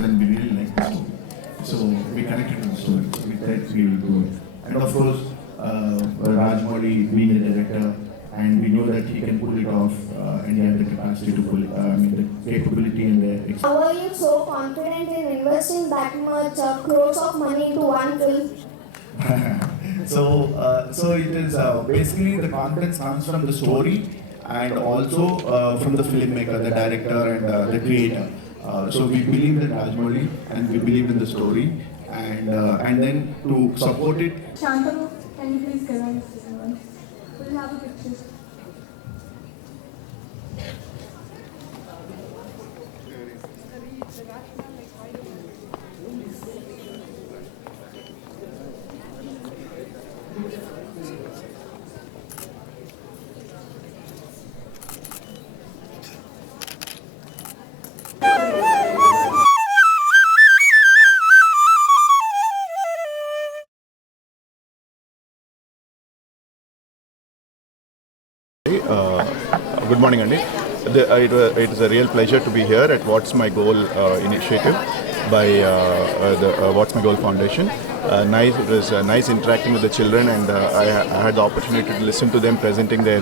characters and we really liked the story. So we connected to the story. So we said we will do it. And of course, Rajmouli being the director, and we know that he can pull it off, and he has the capacity to pull it, the capability and the How are you so confident in investing that much crores of money into one film? So it is basically the confidence comes from the story and also from the filmmaker, the director, and the creator. So we believe in Rajmouli and we believe in the story, and then to support it. Shantanu, can you please get on? We'll have a picture. Good morning, Andy. It is a real pleasure to be here at What's My Goal initiative by the What's My Goal Foundation. It was nice interacting with the children, and I had the opportunity to listen to them presenting their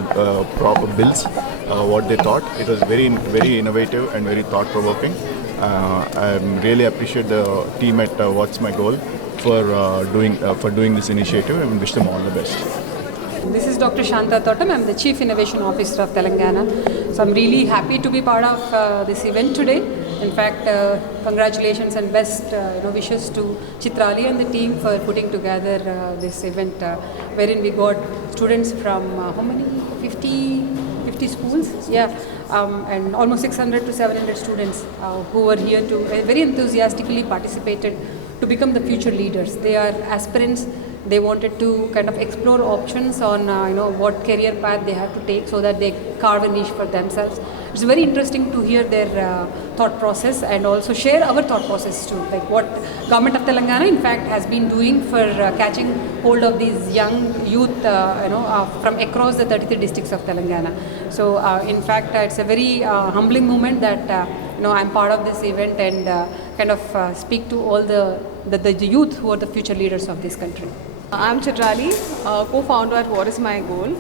proper bills, what they thought. It was very innovative and very thought-provoking. I really appreciate the team at What's My Goal for doing this initiative, and wish them all the best. This is Dr. Shanta Thotam. I'm the Chief Innovation Officer of Telangana. So I'm really happy to be part of this event today. In fact, congratulations and best wishes to Chitrali and the team for putting together this event, wherein we got students from how many? 50 schools? Yeah. And almost 600 to 700 students who were here to very enthusiastically participated to become the future leaders. They are aspirants. They wanted to kind of explore options on what career path they have to take so that they carve a niche for themselves. It's very interesting to hear their thought process and also share our thought process too, like what Government of Telangana in fact has been doing for catching hold of these young youth from across the 33 districts of Telangana. So in fact it's a very humbling moment that I'm part of this event and kind of speak to all the youth who are the future leaders of this country. I'm Chitrali, co-founder at What Is My Goal.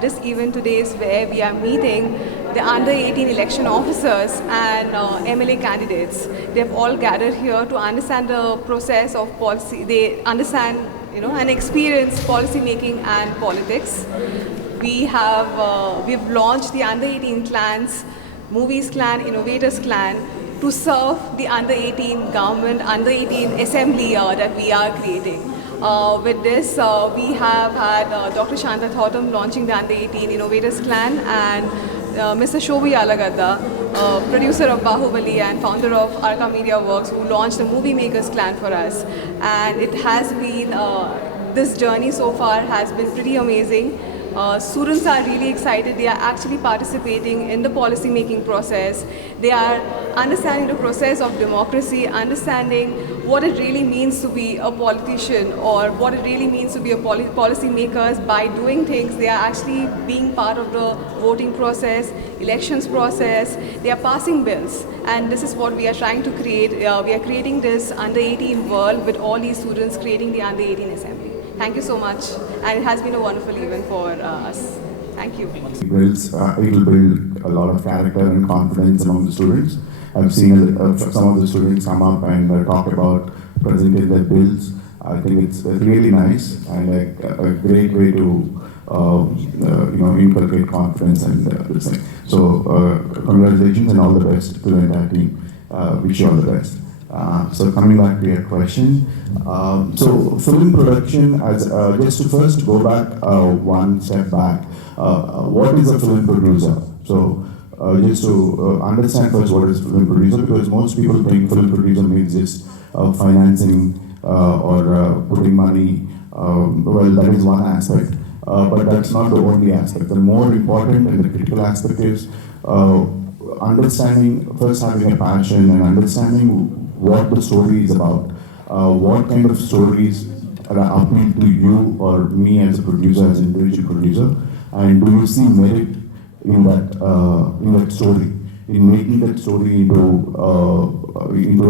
This event today is where we are meeting the under 18 election officers and MLA candidates. They have all gathered here to understand the process of policy. They understand, and experience policy making and politics. We've launched the under 18 clans, Movies Clan, Innovators Clan, to serve the under 18 government, under 18 assembly that we are creating. With this, we have had Dr. Shanta Thotam launching the Under 18 Innovators Clan, and Mr. Shobhi Alagadda, producer of Bahubali and founder of Arca Media Works, who launched the Movie Makers Clan for us. And it has been, this journey so far has been pretty amazing. Students are really excited. They are actually participating in the policy making process. They are understanding the process of democracy, understanding what it really means to be a politician or what it really means to be a policy makers. By doing things, they are actually being part of the voting process, elections process. They are passing bills, and this is what we are trying to create. We are creating this under 18 world with all these students creating the under 18 assembly. Thank you so much, and it has been a wonderful event for us. Thank you. It will build a lot of character and confidence among the students. I've seen some of the students come up and talk about presenting their bills. I think it's really nice and a great way to inculcate confidence and this thing. So congratulations and all the best to the entire team. Wish you all the best. So coming back to your question, so film production, just to first go back one step back, what is a film producer? So just to understand first what is film producer, because most people think film producer means just financing or putting money. Well, that is one aspect, but that's not the only aspect. The more important and the critical aspect is understanding, first having a passion and understanding what the story is about, what kind of stories appeal to you or me as a producer, as an individual producer, and do you see merit in that story? in making that story into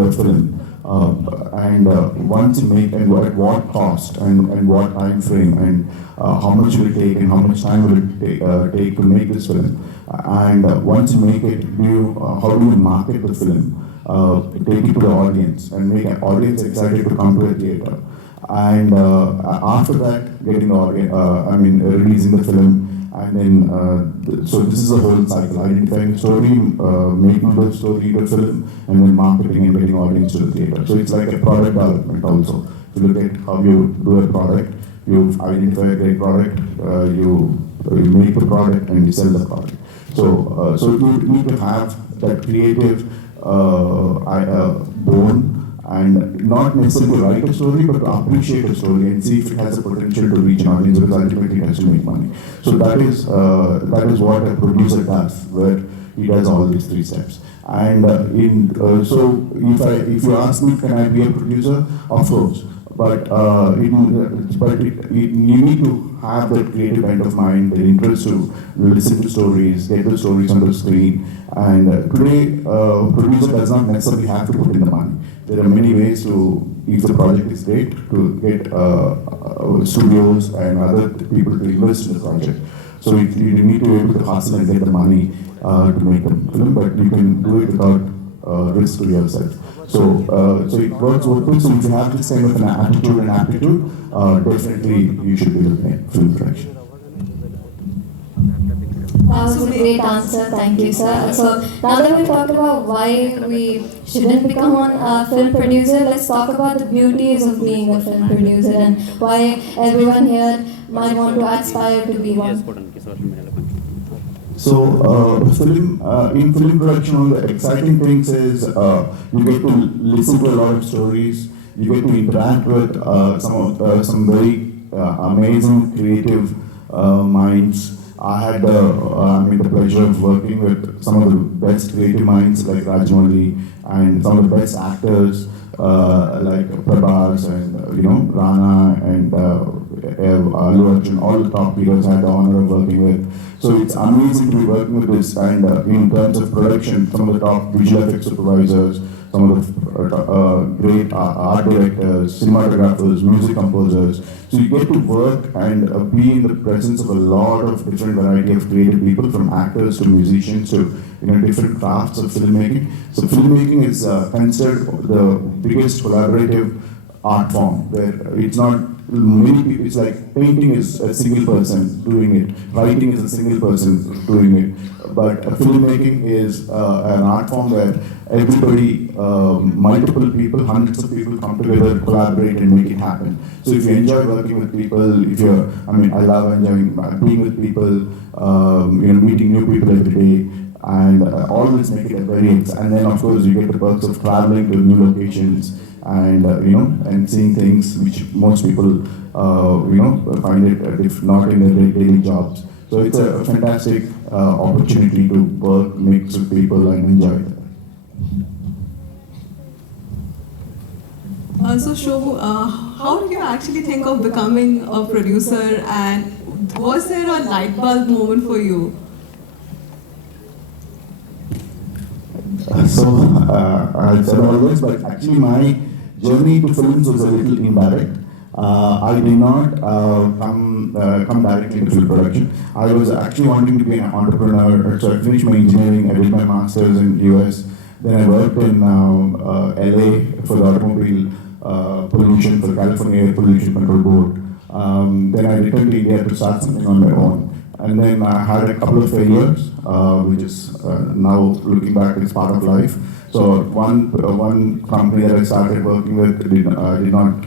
a film. Once you make, and at what cost, and what time frame, and how much will it take, and how much time will it take to make this film. Once you make it, how do you market the film? Take it to the audience and make an audience excited to come to a theater. After that, getting the audience, releasing the film, and then so this is a whole cycle: identifying the story, making the story into a film, and then marketing and getting audience to the theater. So it's like a product development also. If you look at how you do a product, you identify a great product, you make the product, and you sell the product. So you need to have that creative bone, and not necessarily write a story, but to appreciate a story and see if it has a potential to reach an audience, because ultimately it has to make money. So that is what a producer does, where he does all these three steps. So if you ask me, can I be a producer? Of course. But you need to have that creative bent of mind, the interest to listen to stories, get the stories on the screen. And today, producer does not necessarily have to put in the money. There are many ways to, if the project is great, to get studios and other people to invest in the project. So you need to be able to hustle and get the money to make the film, but you can do it without risk to yourself. So it works both ways. So if you have this kind of an attitude and aptitude, definitely you should be looking at film production. That was a great answer, thank you, sir. So now that we talked about why we shouldn't become a film producer, let's talk about the beauties of being a film producer and why everyone here might want to aspire to be one. So, in film production, one of the exciting things is you get to listen to a lot of stories. You get to interact with some very amazing creative minds. I had the pleasure of working with some of the best creative minds like Rajamouli, and some of the best actors like Prabhas and Rana and Allu Arjun. All the top heroes I had the honor of working with. So it's amazing to be working with this, and in terms of production, some of the top visual effects supervisors, some of the great art directors, cinematographers, music composers. So you get to work and be in the presence of a lot of different variety of creative people, from actors to musicians to different crafts of filmmaking. So filmmaking is considered the biggest collaborative art form, where it's not many people. It's like painting is a single person doing it, writing is a single person doing it, but filmmaking is an art form where everybody, multiple people, hundreds of people come together, collaborate, and make it happen. So if you enjoy working with people, I love enjoying being with people, meeting new people every day, and all this make it a very and then of course you get the perks of traveling to new locations and and seeing things which most people find it not in their daily jobs. So it's a fantastic opportunity to work, mix with people, and enjoy it. So Shobhu, how did you actually think of becoming a producer, and was there a light bulb moment for you? I said always, but actually my journey to films was a little indirect. I did not come directly to film production. I was actually wanting to be an entrepreneur, so I finished my engineering, I did my master's in US. Then I worked in LA for the automobile pollution, for California Air Pollution Control Board. Then I returned to India to start something on my own. And then I had a couple of failures, which is now looking back, it's part of life. So one company that I started working with did not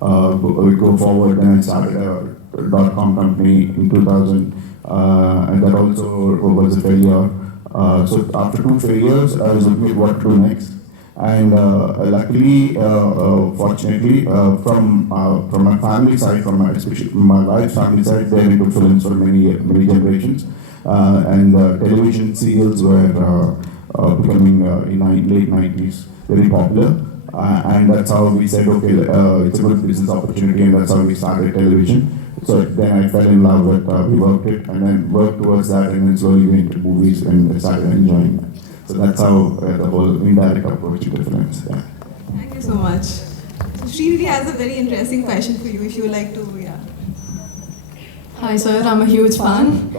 go forward. Then I started a .com company in 2000, and that also was a failure. So after 2 failures, I was looking at what to do next. And luckily, fortunately, from my family side, especially from my wife's family side, they're into films for many generations. And television serials were becoming in late 90s very popular. And that's how we said, okay, it's a good business opportunity, and that's how we started television. So then I fell in love with, we worked it, and then worked towards that, and then slowly went into movies and started enjoying that. So that's how the whole indirect approach to the films. Yeah. Thank you so much. So Sri has a very interesting question for you if you would like to, yeah. Hi sir, I'm a huge fan.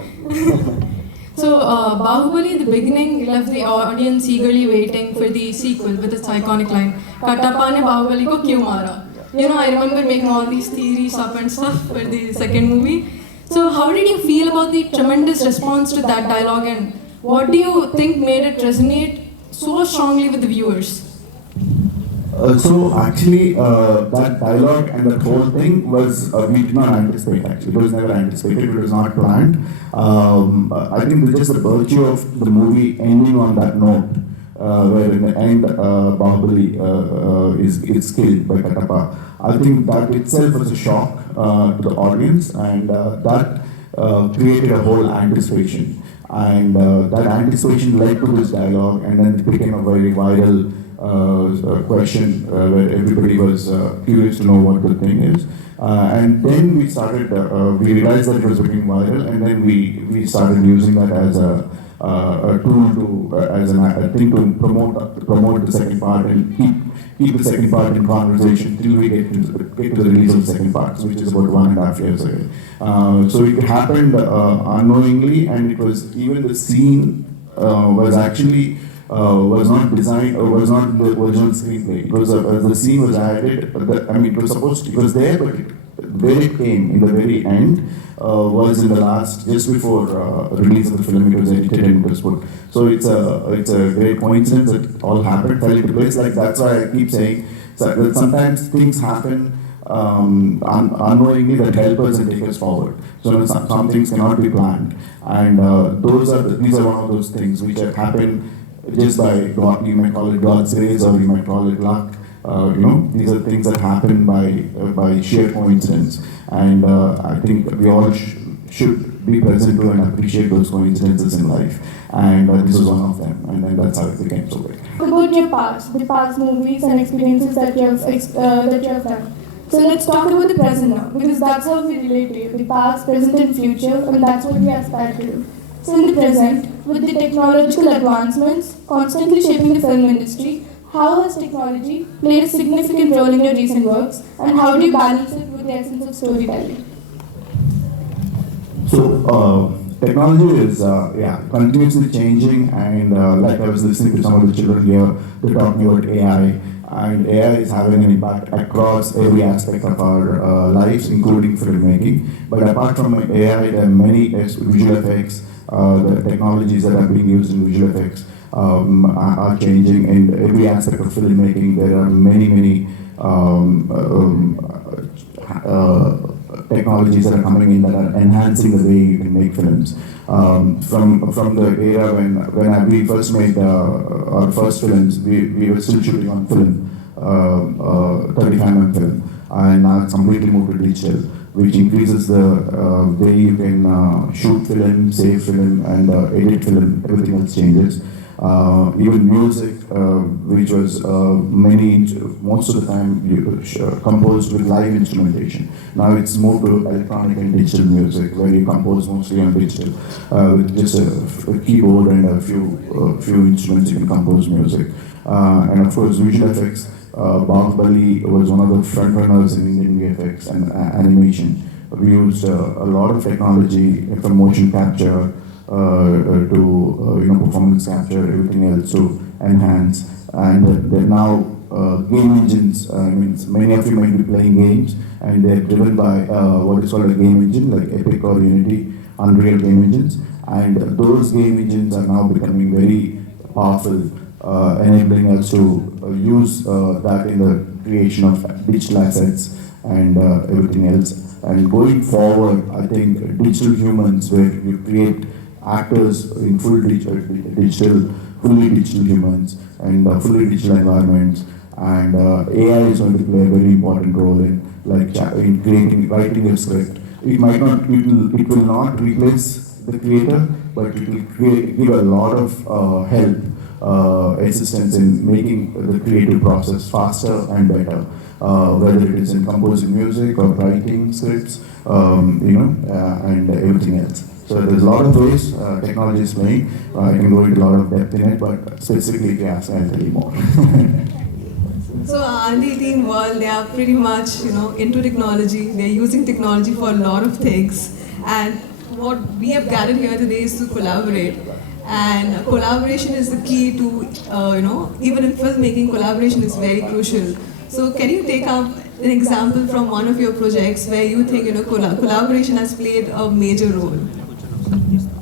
So, Bahubali, the beginning, left the audience eagerly waiting for the sequel with its iconic line, Katappa ne Bahubali ko kyun mara? You know, I remember making all these theories up and stuff for the second movie. So, how did you feel about the tremendous response to that dialogue, and what do you think made it resonate so strongly with the viewers? So actually, that dialogue and that whole thing was we did not anticipate. Actually, it was never anticipated. It was not planned. I think it's just the virtue of the movie ending on that note, where in the end Bahubali is killed by Katappa. I think that itself was a shock to the audience, and that created a whole anticipation. And that anticipation led to this dialogue, and then it became a very viral question where everybody was curious to know what the thing is. And then we started, we realized that it was becoming viral, and then we started using that as a tool to, as a thing to promote the second part and keep the second part in conversation till we get to the release of the second part, which is about 1.5 years ago. So it happened unknowingly, and it was even the scene was actually was not designed or was not the original screenplay. It was the scene was added. I mean, it was supposed to, it was there, but where it came in the very end was in the last, just before release of the film. It was edited and it was put. So it's a great coincidence that all happened, fell into place. Like that's why I keep saying that sometimes things happen unknowingly that help us and take us forward. So some things cannot be planned, and these are one of those things which have happened just by God. You might call it God's grace, or you might call it luck. These are things that happen by sheer coincidence, and I think we all should be present to and appreciate those coincidences in life. And this was one of them, and then that's how it became so big. About your past, the past movies and experiences that you have done. So let's talk about the present now, because that's how we relate to you, the past, present and future, and that's what we aspire to do. So in the present, with the technological advancements constantly shaping the film industry, how has technology played a significant role in your recent works, and how do you balance it with the essence of storytelling? So technology is continuously changing, and like I was listening to some of the children here, they're talking about AI, and AI is having an impact across every aspect of our lives, including filmmaking. But apart from AI, there are many visual effects. The technologies that are being used in visual effects are changing in every aspect of filmmaking. There are many technologies that are coming in that are enhancing the way you can make films. From the era when we first made our first films, we were still shooting on film, 35mm film, and now it's completely moved to digital, which increases the way you can shoot film, save film, and edit film. Everything else changes. Even music, which was most of the time composed with live instrumentation. Now it's moved to electronic and digital music, where you compose mostly on digital, with just a keyboard and a few instruments. You can compose music, and of course visual effects. Bahubali was one of the front runners in Indian VFX and animation. We used a lot of technology from motion capture to performance capture, everything else to enhance. And they're now game engines. Many of you might be playing games, and they're driven by what is called a game engine, like Epic or Unity, Unreal game engines. And those game engines are now becoming very powerful, enabling us to use that in the creation of digital assets and everything else. And going forward, I think digital humans, where you create actors in fully digital humans and fully digital environments, and AI is going to play a very important role in writing a script. It will not replace the creator, but it will give a lot of help, assistance in making the creative process faster and better, whether it is in composing music or writing scripts, and everything else. So there's a lot of ways technology is playing. I can go into a lot of depth in it, but specifically if you ask, I'll tell you more. So under 18 world, they are pretty much, into technology. They're using technology for a lot of things. And what we have gathered here today is to collaborate. And collaboration is the key to, even in filmmaking, collaboration is very crucial. So can you take up an example from one of your projects where you think, collaboration has played a major role?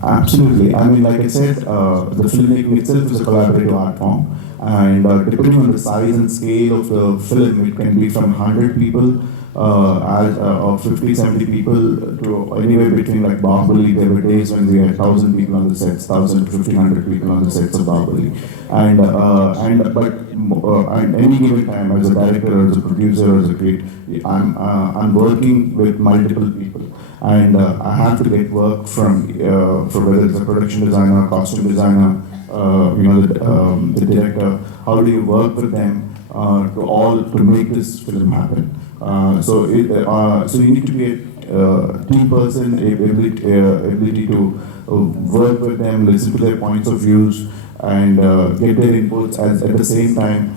Absolutely. I mean, like I said, the filmmaking itself is a collaborative art form, and depending on the size and scale of the film, it can be from 100 people or 50, 70 people to anywhere between like Bahubali. There were days when we had 1,000 people on the sets, 1,000 to 1,500 people on the sets of Bahubali, and any given time, as a director, or as a producer, or as a creator, I'm working with multiple people. And I have to get work from whether it's a production designer, costume designer, the director. How do you work with them to make this film happen? So you need to be a team person, ability to work with them, listen to their points of views, and get their inputs. At the same time,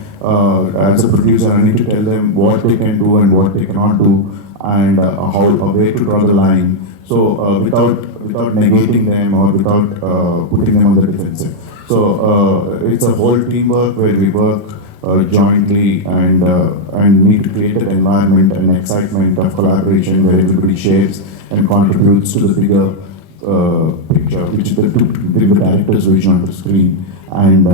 as a producer, I need to tell them what they can do and what they cannot do, and where to draw the line. So without negating them or without putting them on the defensive. So it's a whole teamwork where we work jointly and need to create an environment and excitement of collaboration where everybody shares and contributes to the bigger picture, which is bring the director's vision on the screen and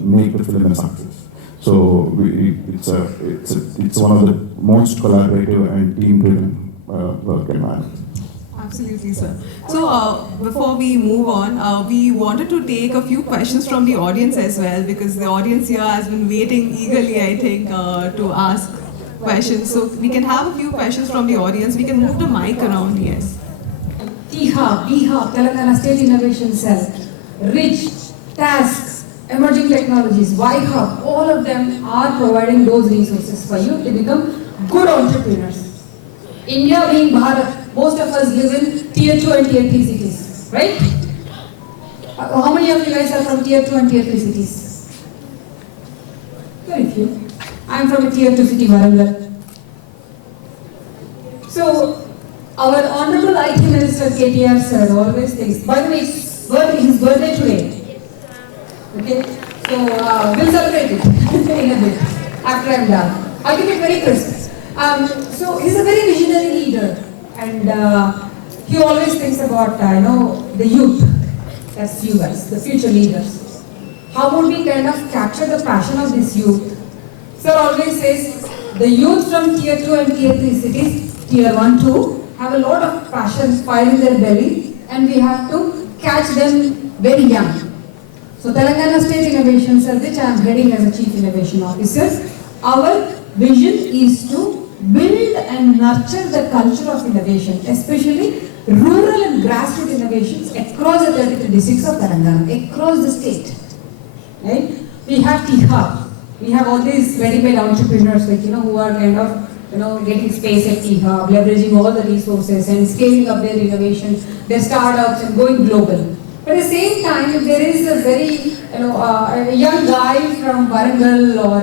make the film a success. So it's one of the most collaborative and team-driven work environments. Absolutely, sir. So before we move on, we wanted to take a few questions from the audience as well, because the audience here has been waiting eagerly, I think, to ask questions. So we can have a few questions from the audience. We can move the mic around, yes. BHA, Telangana State Innovation Cell, RICH, tasks, emerging technologies, YHub, all of them are providing those resources for you to become good entrepreneurs. India being Bharat, most of us live in tier 2 and tier 3 cities, right? How many of you guys are from tier 2 and tier 3 cities? Very few. I am from a tier 2 city, Warangal. So, our Honorable IT Minister KTR sir always thinks, by the way, it's his birthday today. Okay? So, we'll celebrate it in a bit, after I'm done. I'll keep it very crisp. So, he's a very visionary leader, and he always thinks about, the youth. That's you guys, the future leaders. How would we kind of capture the passion of this youth? Sir always says, the youth from tier 2 and tier 3 cities, tier 1, 2, have a lot of passion, fire in their belly, and we have to catch them very young. So Telangana State Innovation Cell, which I am heading as a Chief Innovation Officer, our vision is to build and nurture the culture of innovation, especially rural and grassroots innovations across the 33 districts of Telangana, across the state. Right? We have T-Hub. We have all these ready-made entrepreneurs, who are kind of getting space at T-Hub, leveraging all the resources and scaling up their innovation, their startups and going global. But at the same time, if there is a very, a young guy from Warangal or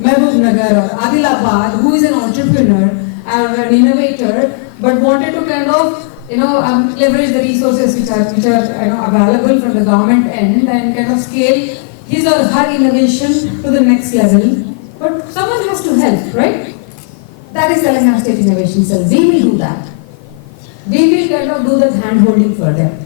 Mehboob Nagar or Adilabad who is an entrepreneur or an innovator, but wanted to kind of, leverage the resources which are available from the government end and kind of scale his or her innovation to the next level. But someone has to help, right? That is Telangana State Innovation Cell. We will do that. We will kind of do that hand-holding for them.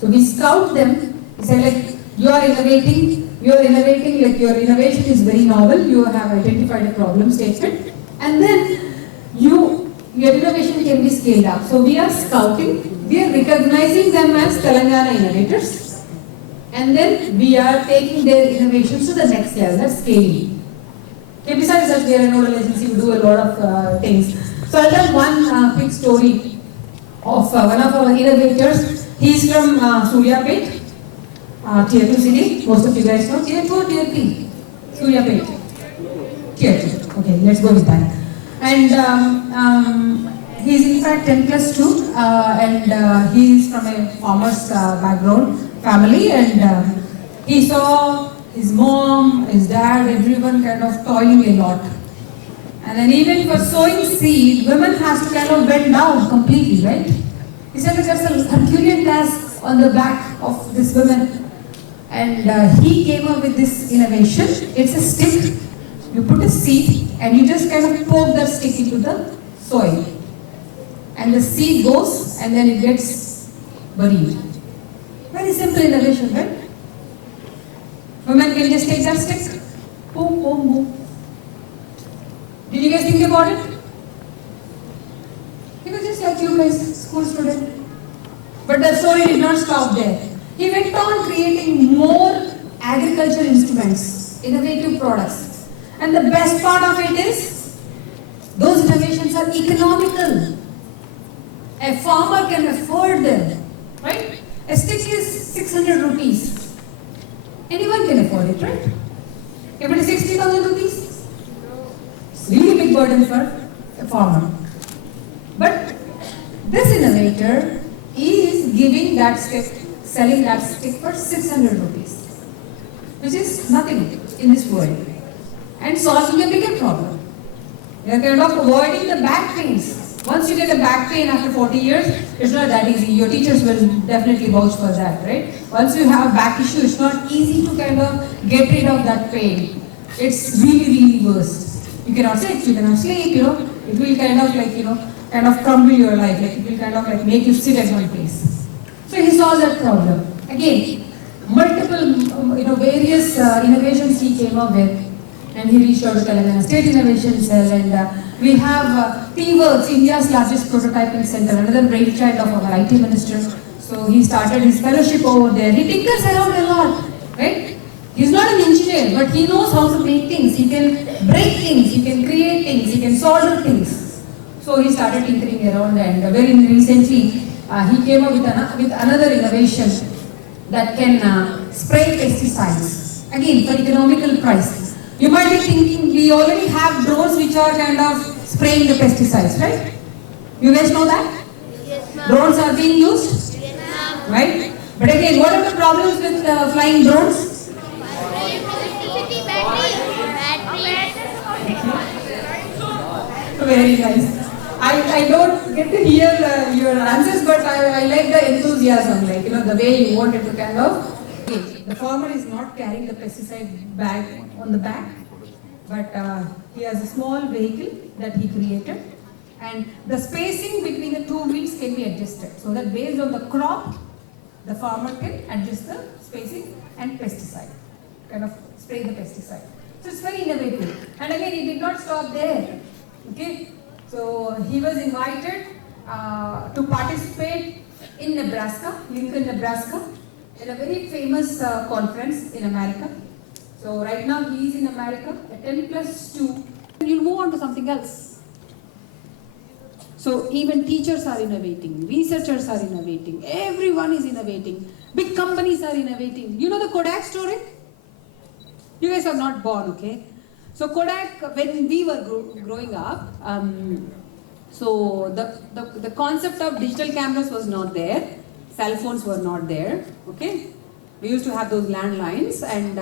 So we scout them, we say like, you are innovating, like your innovation is very novel, you have identified a problem statement, and then your innovation can be scaled up. So we are scouting, we are recognizing them as Telangana innovators, and then we are taking their innovations to the next level, that's scaling. Okay, besides that, we are a nodal agency, we do a lot of things. So I'll tell one quick story of one of our innovators. He's from Suryapet, tier 2 city. Most of you guys know tier 2 or tier 3? Suryapet. Tier 2. Okay, let's go with that. And he's in fact 10 plus 2 and he is from a farmer's background family, and he saw his mom, his dad, everyone kind of toiling a lot. And then even for sowing seed, women has to kind of bend down completely, right? He said there's a Herculean task on the back of this woman. And he came up with this innovation. It's a stick. You put a seed and you just kind of poke that stick into the soil. And the seed goes and then it gets buried. Very simple innovation, right? Women can just take that stick. Boom, boom, boom. Did you guys think about it? He was just like you guys, school student. But the story did not stop there. He went on creating more agriculture instruments, innovative products. And the best part of it is, those innovations are economical. A farmer can afford them, right? A stick is 600 rupees. Anyone can afford it, right? If it is 60,000 rupees, it's really big burden for a farmer. But this innovator is giving that stick, selling that stick for 600 rupees, which is nothing in this world, and solving a bigger problem. You are kind of avoiding the back pains. Once you get a back pain after 40 years, it's not that easy. Your teachers will definitely vouch for that, right? Once you have back issue, it's not easy to kind of get rid of that pain. It's really, really worst. You cannot sit, you cannot sleep, it will kind of like, kind of crumble your life, like it will kind of like make you sit at one place. So he solved that problem. Again, multiple, various innovations he came up with, and he reached out to Telangana State Innovation Cell, and we have T-Works, India's largest prototyping center, another brainchild of our IT minister. So he started his fellowship over there. He tinkers around a lot, right? He's not an engineer, but he knows how to make things. He can break things, he can create things, he can solder things. So he started tinkering around, and very recently he came up with another innovation that can spray pesticides. Again, for economical price. You might be thinking, we already have drones which are kind of spraying the pesticides, right? You guys know that? Yes, ma'am. Drones are being used? Yes, ma'am. Right? But again, what are the problems with flying drones? Electricity, battery. Very nice. I don't get to hear your answers, but I like the enthusiasm, like, the way you wanted to kind of. The farmer is not carrying the pesticide bag on the back, but he has a small vehicle that he created, and the spacing between the two wheels can be adjusted, so that based on the crop, the farmer can adjust the spacing and pesticide, kind of spray the pesticide. So it's very innovative. And again, he did not stop there. Okay, so he was invited to participate in Nebraska, Lincoln, Nebraska, in a very famous conference in America. So right now he is in America at 10 plus 2. You'll move on to something else. So even teachers are innovating, researchers are innovating, everyone is innovating, big companies are innovating. You know the Kodak story? You guys are not born, okay? So Kodak, when we were growing up, so the concept of digital cameras was not there. Cell phones were not there, okay? We used to have those landlines, and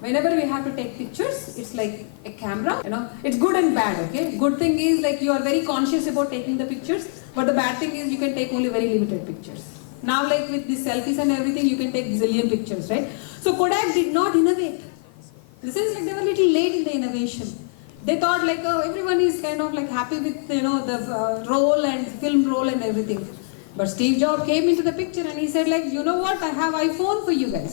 whenever we have to take pictures, it's like a camera, it's good and bad, okay? Good thing is like you are very conscious about taking the pictures, but the bad thing is you can take only very limited pictures. Now like with the selfies and everything, you can take zillion pictures, right? So Kodak did not innovate. This is like they were a little late in the innovation. They thought like, oh, everyone is kind of like happy with, the roll and film roll and everything. But Steve Jobs came into the picture and he said like, you know what, I have iPhone for you guys.